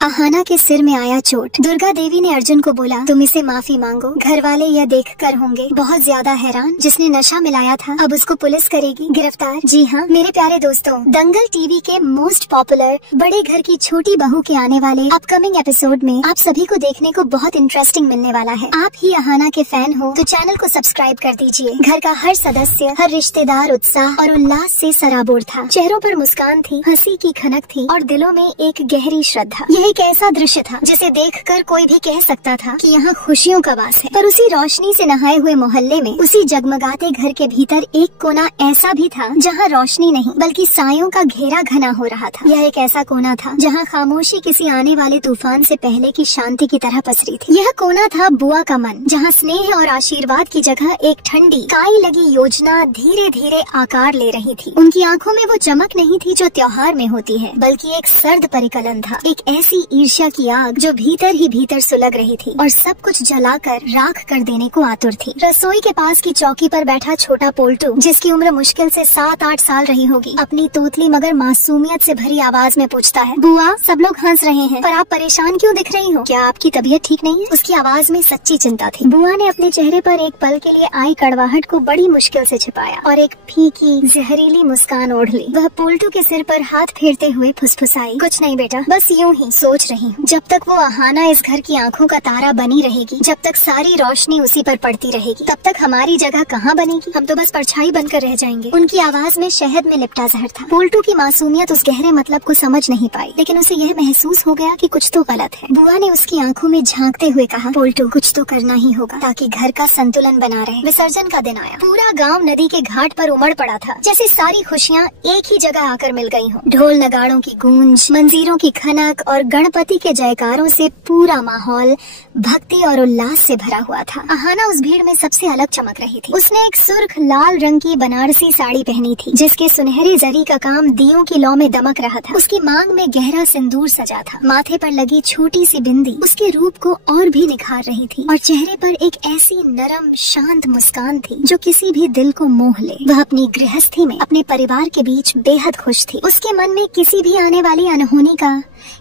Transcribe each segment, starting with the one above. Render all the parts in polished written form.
अहाना के सिर में आया चोट। दुर्गा देवी ने अर्जुन को बोला, तुम इसे माफी मांगो। घर वाले यह देखकर होंगे बहुत ज्यादा हैरान। जिसने नशा मिलाया था अब उसको पुलिस करेगी गिरफ्तार। जी हाँ मेरे प्यारे दोस्तों, दंगल टीवी के मोस्ट पॉपुलर बड़े घर की छोटी बहू के आने वाले अपकमिंग एपिसोड में आप सभी को देखने को बहुत इंटरेस्टिंग मिलने वाला है। आप ही अहाना के फैन हो तो चैनल को सब्सक्राइब कर दीजिए। घर का हर सदस्य, हर रिश्तेदार उत्साह और उल्लास से सराबोर था। चेहरों पर मुस्कान थी, हंसी की खनक थी और दिलों में एक गहरी श्रद्धा। एक ऐसा दृश्य था जिसे देखकर कोई भी कह सकता था कि यहाँ खुशियों का वास है। पर उसी रोशनी से नहाए हुए मोहल्ले में, उसी जगमगाते घर के भीतर एक कोना ऐसा भी था जहाँ रोशनी नहीं बल्कि सायों का घेरा घना हो रहा था। यह एक ऐसा कोना था जहाँ खामोशी किसी आने वाले तूफान से पहले की शांति की तरह पसरी थी। यह कोना था बुआ का मन, जहाँ स्नेह और आशीर्वाद की जगह एक ठंडी काई लगी योजना धीरे धीरे आकार ले रही थी। उनकी आंखों में वो चमक नहीं थी जो त्योहार में होती है, बल्कि एक सर्द परिकलन था, एक ऐसी ईर्ष्या की आग जो भीतर ही भीतर सुलग रही थी और सब कुछ जलाकर राख कर देने को आतुर थी। रसोई के पास की चौकी पर बैठा छोटा पोल्टू, जिसकी उम्र मुश्किल से 7-8 साल रही होगी, अपनी तोतली मगर मासूमियत से भरी आवाज में पूछता है, बुआ सब लोग हंस रहे हैं पर आप परेशान क्यों दिख रही हो? क्या आपकी तबीयत ठीक नहीं है? उसकी आवाज में सच्ची चिंता थी। बुआ ने अपने चेहरे पर एक पल के लिए आई कड़वाहट को बड़ी मुश्किल से छिपाया और एक फीकी जहरीली मुस्कान ओढ़ ली। वह पोल्टू के सिर पर हाथ फेरते हुए फुसफुसाई, कुछ नहीं बेटा, बस यूं ही सोच रही हूँ। जब तक वो अहाना इस घर की आंखों का तारा बनी रहेगी, जब तक सारी रोशनी उसी पर पड़ती रहेगी, तब तक हमारी जगह कहाँ बनेगी? हम तो बस परछाई बनकर रह जाएंगे। उनकी आवाज में शहद में लिपटा जहर था। पोल्टू की मासूमियत उस गहरे मतलब को समझ नहीं पाई, लेकिन उसे यह महसूस हो गया कि कुछ तो गलत है। बुआ ने उसकी आंखों में झांकते हुए कहा, पोल्टू कुछ तो करना ही होगा ताकि घर का संतुलन बना रहे। विसर्जन का दिन आया। पूरा गाँव नदी के घाट पर उमड़ पड़ा था, जैसे सारी खुशियाँ एक ही जगह आकर मिल गयी हो। ढोल नगाड़ों की गूंज, मंजीरों की खनक और गणपति के जयकारों से पूरा माहौल भक्ति और उल्लास से भरा हुआ था। अहाना उस भीड़ में सबसे अलग चमक रही थी। उसने एक सुर्ख लाल रंग की बनारसी साड़ी पहनी थी, जिसके सुनहरे जरी का काम दियों की लौ में दमक रहा था। उसकी मांग में गहरा सिंदूर सजा था। माथे पर लगी छोटी सी बिंदी उसके रूप को और भी निखार रही थी और चेहरे पर एक ऐसी नरम शांत मुस्कान थी जो किसी भी दिल को मोह ले। वह अपनी गृहस्थी में अपने परिवार के बीच बेहद खुश थी। उसके मन में किसी भी आने वाली अनहोनी का,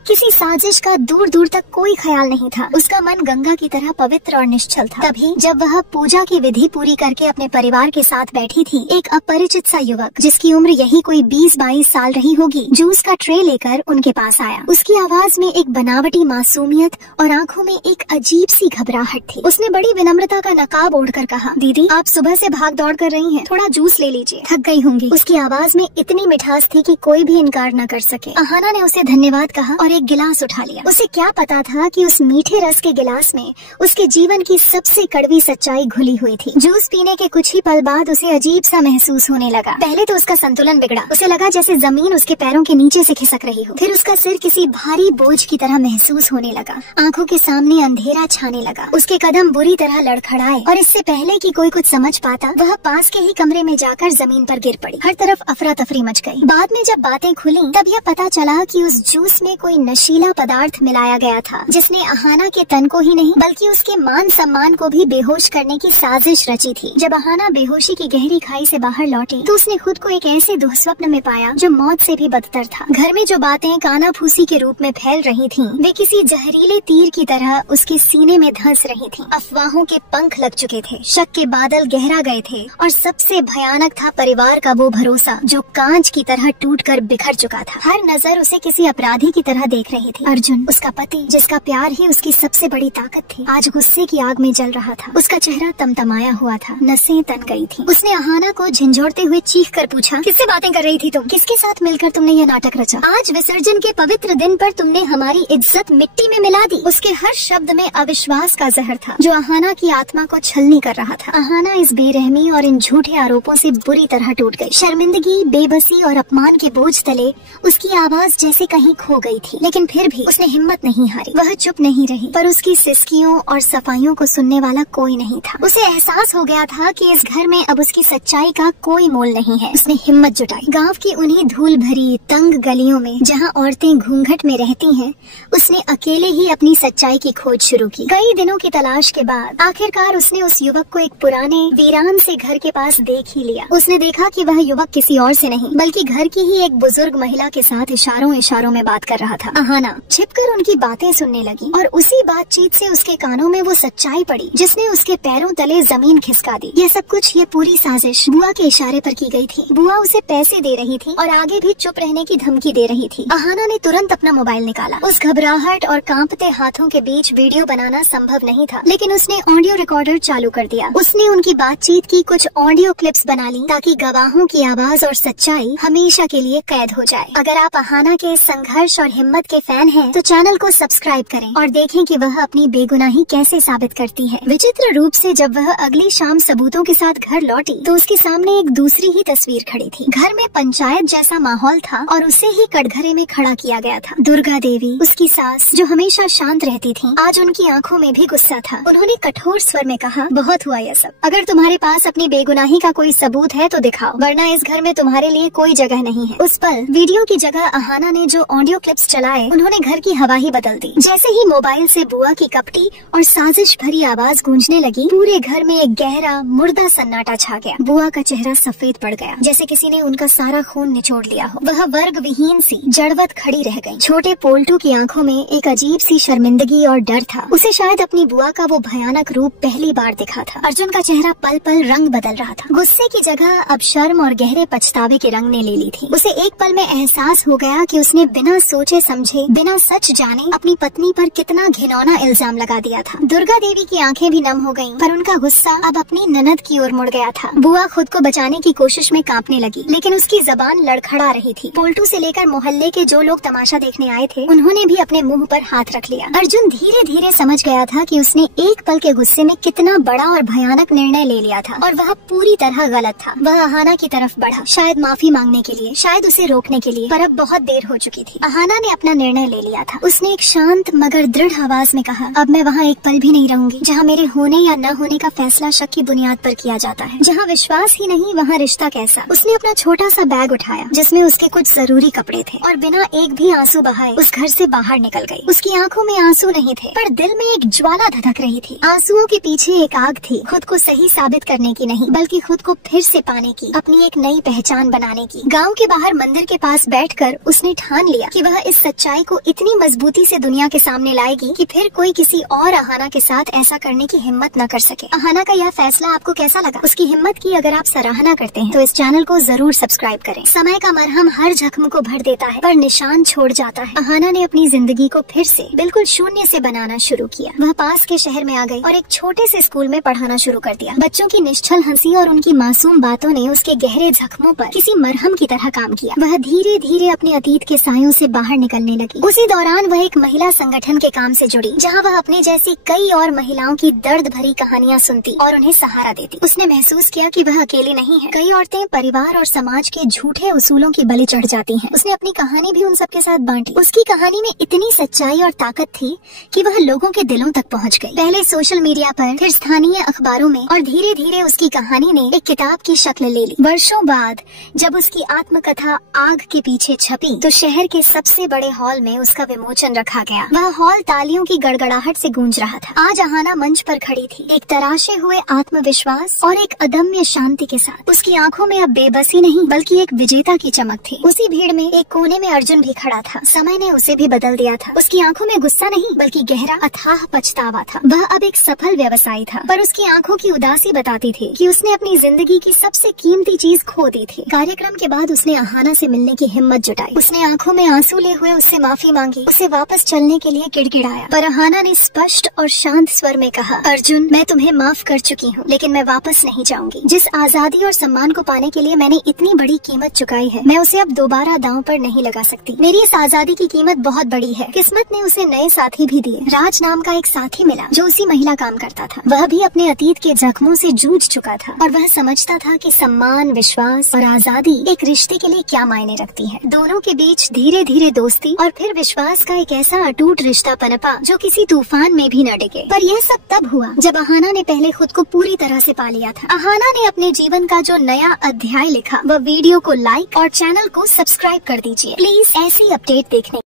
किसी साजिश का दूर दूर तक कोई ख्याल नहीं था। उसका मन गंगा की तरह पवित्र और निश्चल था। तभी जब वह पूजा की विधि पूरी करके अपने परिवार के साथ बैठी थी, एक अपरिचित सा युवक, जिसकी उम्र यही कोई 20-22 साल रही होगी, जूस का ट्रे लेकर उनके पास आया। उसकी आवाज में एक बनावटी मासूमियत और आंखों में एक अजीब सी घबराहट थी। उसने बड़ी विनम्रता का नकाब ओढ़कर कहा, दीदी आप सुबह से भाग दौड़ कर रही हैं, थोड़ा जूस ले लीजिए, थक गई होंगी। उसकी आवाज में इतनी मिठास थी कि कोई भी इनकार न कर सके। अहाना ने उसे धन्यवाद कहा और एक गिलास उठा लिया। उसे क्या पता था कि उस मीठे रस के गिलास में उसके जीवन की सबसे कड़वी सच्चाई घुली हुई थी। जूस पीने के कुछ ही पल बाद उसे अजीब सा महसूस होने लगा। पहले तो उसका संतुलन बिगड़ा। उसे लगा जैसे जमीन उसके पैरों के नीचे से खिसक रही हो। फिर उसका सिर किसी भारी बोझ की तरह महसूस होने लगा। आंखों के सामने अंधेरा छाने लगा। उसके कदम बुरी तरह लड़खड़ाए और इससे पहले कि कोई कुछ समझ पाता, वह पास के ही कमरे में जाकर जमीन पर गिर पड़ी। हर तरफ अफरा तफरी मच गई। बाद में जब बातें खुली तब यह पता चला कि उस जूस में कोई नशीला पदार्थ मिलाया गया था, जिसने अहाना के तन को ही नहीं बल्कि उसके मान सम्मान को भी बेहोश करने की साजिश रची थी। जब अहाना बेहोशी की गहरी खाई से बाहर लौटी तो उसने खुद को एक ऐसे दुःस्वप्न में पाया जो मौत से भी बदतर था। घर में जो बातें कानाफूसी के रूप में फैल रही थीं, वे किसी जहरीले तीर की तरह उसके सीने में धंस रही थीं। अफवाहों के पंख लग चुके थे, शक के बादल गहरा गए थे और सबसे भयानक था परिवार का वो भरोसा जो कांच की तरह टूटकर बिखर चुका था। हर नजर उसे किसी अपराधी की तरह देख रही थी। अर्जुन, उसका पति, जिसका प्यार ही उसकी सबसे बड़ी ताकत थी, आज गुस्से की आग में जल रहा था। उसका चेहरा तमतमाया हुआ था, नसें तन गई थी। उसने अहाना को झंझोड़ते हुए चीख कर पूछा, किससे बातें कर रही थी तुम? किसके साथ मिलकर तुमने यह नाटक रचा? आज विसर्जन के पवित्र दिन पर तुमने हमारी इज्जत मिट्टी में मिला दी। उसके हर शब्द में अविश्वास का जहर था जो अहाना की आत्मा को छलनी कर रहा था। अहाना इस बेरहमी और इन झूठे आरोपों से बुरी तरह टूट गई। शर्मिंदगी, बेबसी और अपमान के बोझ तले उसकी आवाज जैसे कहीं खो गई थी, लेकिन फिर भी उसने हिम्मत नहीं हारी। वह चुप नहीं रही, पर उसकी सिसकियों और सफाइयों को सुनने वाला कोई नहीं था। उसे एहसास हो गया था कि इस घर में अब उसकी सच्चाई का कोई मोल नहीं है। उसने हिम्मत जुटाई। गांव की उन्हीं धूल भरी तंग गलियों में जहां औरतें घूंघट में रहती हैं, उसने अकेले ही अपनी सच्चाई की खोज शुरू की। कई दिनों की तलाश के बाद आखिरकार उसने उस युवक को एक पुराने वीरान से घर के पास देख ही लिया। उसने देखा कि वह युवक किसी और से नहीं बल्कि घर की ही एक बुजुर्ग महिला के साथ इशारों में बात कर रहा रहा था। अहाना छिपकर उनकी बातें सुनने लगी और उसी बातचीत से उसके कानों में वो सच्चाई पड़ी जिसने उसके पैरों तले जमीन खिसका दी। ये सब कुछ ये पूरी साजिश बुआ के इशारे पर की गई थी। बुआ उसे पैसे दे रही थी और आगे भी चुप रहने की धमकी दे रही थी। अहाना ने तुरंत अपना मोबाइल निकाला। उस घबराहट और कांपते हाथों के बीच वीडियो बनाना संभव नहीं था, लेकिन उसने ऑडियो रिकॉर्डर चालू कर दिया। उसने उनकी बातचीत की कुछ ऑडियो क्लिप्स बना ली ताकि गवाहों की आवाज और सच्चाई हमेशा के लिए कैद हो जाए। अगर आप अहाना के संघर्ष और हिम्मत के फैन हैं, तो चैनल को सब्सक्राइब करें और देखें कि वह अपनी बेगुनाही कैसे साबित करती है। विचित्र रूप से जब वह अगली शाम सबूतों के साथ घर लौटी तो उसके सामने एक दूसरी ही तस्वीर खड़ी थी। घर में पंचायत जैसा माहौल था और उसे ही कटघरे में खड़ा किया गया था। दुर्गा देवी, उसकी सास जो हमेशा शांत रहती थी, आज उनकी आंखों में भी गुस्सा था। उन्होंने कठोर स्वर में कहा, बहुत हुआ यह सब। अगर तुम्हारे पास अपनी बेगुनाही का कोई सबूत है तो दिखाओ, वरना इस घर में तुम्हारे लिए कोई जगह नहीं है। उस पल वीडियो की जगह अहाना ने जो ऑडियो क्लिप्स चलाए, उन्होंने घर की हवा ही बदल दी। जैसे ही मोबाइल से बुआ की कपटी और साजिश भरी आवाज गूंजने लगी, पूरे घर में एक गहरा मुर्दा सन्नाटा छा गया। बुआ का चेहरा सफेद पड़ गया, जैसे किसी ने उनका सारा खून निचोड़ लिया हो। वह वर्ग विहीन सी जड़वत खड़ी रह गई। छोटे पोल्टू की आंखों में एक अजीब सी शर्मिंदगी और डर था। उसे शायद अपनी बुआ का वो भयानक रूप पहली बार दिखा था। अर्जुन का चेहरा पल पल रंग बदल रहा था। गुस्से की जगह अब शर्म और गहरे पछतावे के रंग ने ले ली थी। उसे एक पल में एहसास हो गया कि उसने बिना सोचे समझे, बिना सच जाने अपनी पत्नी पर कितना घिनौना इल्जाम लगा दिया था। दुर्गा देवी की आंखें भी नम हो गईं, पर उनका गुस्सा अब अपनी ननद की ओर मुड़ गया था। बुआ खुद को बचाने की कोशिश में कांपने लगी, लेकिन उसकी जबान लड़खड़ा रही थी। पोल्टू से लेकर मोहल्ले के जो लोग तमाशा देखने आए थे, उन्होंने भी अपने मुंह पर हाथ रख लिया। अर्जुन धीरे धीरे समझ गया था कि उसने एक पल के गुस्से में कितना बड़ा और भयानक निर्णय ले लिया था और वह पूरी तरह गलत था। वह अहाना की तरफ बढ़ा, शायद माफी मांगने के लिए, शायद उसे रोकने के लिए, पर अब बहुत देर हो चुकी थी। अहाना ने अपना निर्णय ले लिया था। उसने एक शांत मगर दृढ़ आवाज में कहा, अब मैं वहाँ एक पल भी नहीं रहूंगी जहाँ मेरे होने या न होने का फैसला शक की बुनियाद पर किया जाता है। जहाँ विश्वास ही नहीं, वहाँ रिश्ता कैसा। उसने अपना छोटा सा बैग उठाया जिसमें उसके कुछ जरूरी कपड़े थे और बिना एक भी आंसू बहाए उस घर से बाहर निकल गई। उसकी आंखों में आंसू नहीं थे, पर दिल में एक ज्वाला धधक रही थी। आंसुओं के पीछे एक आग थी, खुद को सही साबित करने की नहीं, बल्कि खुद को फिर से पाने की, अपनी एक नई पहचान बनाने की। गांव के बाहर मंदिर के पास बैठकर उसने ठान लिया कि वह इस सच्चाई को इतनी मजबूती से दुनिया के सामने लाएगी कि फिर कोई किसी और अहाना के साथ ऐसा करने की हिम्मत न कर सके। अहाना का यह फैसला आपको कैसा लगा? उसकी हिम्मत की अगर आप सराहना करते हैं तो इस चैनल को जरूर सब्सक्राइब करें। समय का मरहम हर जख्म को भर देता है, पर निशान छोड़ जाता है। अहाना ने अपनी जिंदगी को फिर से बिल्कुल शून्य से बनाना शुरू किया। वह पास के शहर में आ गई और एक छोटे से स्कूल में पढ़ाना शुरू कर दिया। बच्चों की निश्चल हंसी और उनकी मासूम बातों ने उसके गहरे जख्मों पर किसी मरहम की तरह काम किया। वह धीरे धीरे अपने अतीत के सायों से बाहर निकलने लगी। उसी दौरान वह एक महिला संगठन के काम से जुड़ी, जहाँ वह अपने जैसी कई और महिलाओं की दर्द भरी कहानियाँ सुनती और उन्हें सहारा देती। उसने महसूस किया कि वह अकेली नहीं है। कई औरतें परिवार और समाज के झूठे उसूलों की बलि चढ़ जाती हैं। उसने अपनी कहानी भी उन सबके साथ बांटी। उसकी कहानी में इतनी सच्चाई और ताकत थी कि वह लोगों के दिलों तक पहुंच गई। पहले सोशल मीडिया पर, फिर स्थानीय अखबारों में, और धीरे धीरे उसकी कहानी ने एक किताब की शक्ल ले ली। वर्षों बाद जब उसकी आत्मकथा आग के पीछे छपी तो शहर के सबसे बड़े हॉल में उसका विमोचन रखा गया। वह हॉल तालियों की गड़गड़ाहट से गूंज रहा था। आज अहाना मंच पर खड़ी थी, एक तराशे हुए आत्मविश्वास और एक अदम्य शांति के साथ। उसकी आंखों में अब बेबसी नहीं बल्कि एक विजेता की चमक थी। उसी भीड़ में एक कोने में अर्जुन भी खड़ा था। समय ने उसे भी बदल दिया था। उसकी आंखों में गुस्सा नहीं बल्कि गहरा अथाह पछतावा था। वह अब एक सफल व्यवसायी था, पर उसकी आंखों की उदासी बताती थी कि उसने अपनी जिंदगी की सबसे कीमती चीज खो दी थी। कार्यक्रम के बाद उसने अहाना से मिलने की हिम्मत जुटाई। उसने आंखों में आंसू ले हुए उससे माफी मांगी, उसे वापस चलने के लिए गिड़गिड़ाया, पर अहाना ने स्पष्ट और शांत स्वर में कहा, अर्जुन, मैं तुम्हें माफ कर चुकी हूँ, लेकिन मैं वापस नहीं जाऊंगी। जिस आजादी और सम्मान को पाने के लिए मैंने इतनी बड़ी कीमत चुकाई है, मैं उसे अब दोबारा दांव पर नहीं लगा सकती। मेरी इस आजादी की कीमत बहुत बड़ी है। किस्मत ने उसे नए साथी भी दिए। राज नाम का एक साथी मिला जो उसी महिला काम करता था। वह भी अपने अतीत के जख्मों से जूझ चुका था और वह समझता था कि सम्मान, विश्वास और आजादी एक रिश्ते के लिए क्या मायने रखती है। दोनों के बीच धीरे धीरे दोस्ती और फिर विश्वास का एक ऐसा अटूट रिश्ता पनपा जो किसी तूफान में भी न डिगे। पर यह सब तब हुआ जब अहाना ने पहले खुद को पूरी तरह से पा लिया था। अहाना ने अपने जीवन का जो नया अध्याय लिखा, वह वीडियो को लाइक और चैनल को सब्सक्राइब कर दीजिए प्लीज, ऐसी अपडेट देखने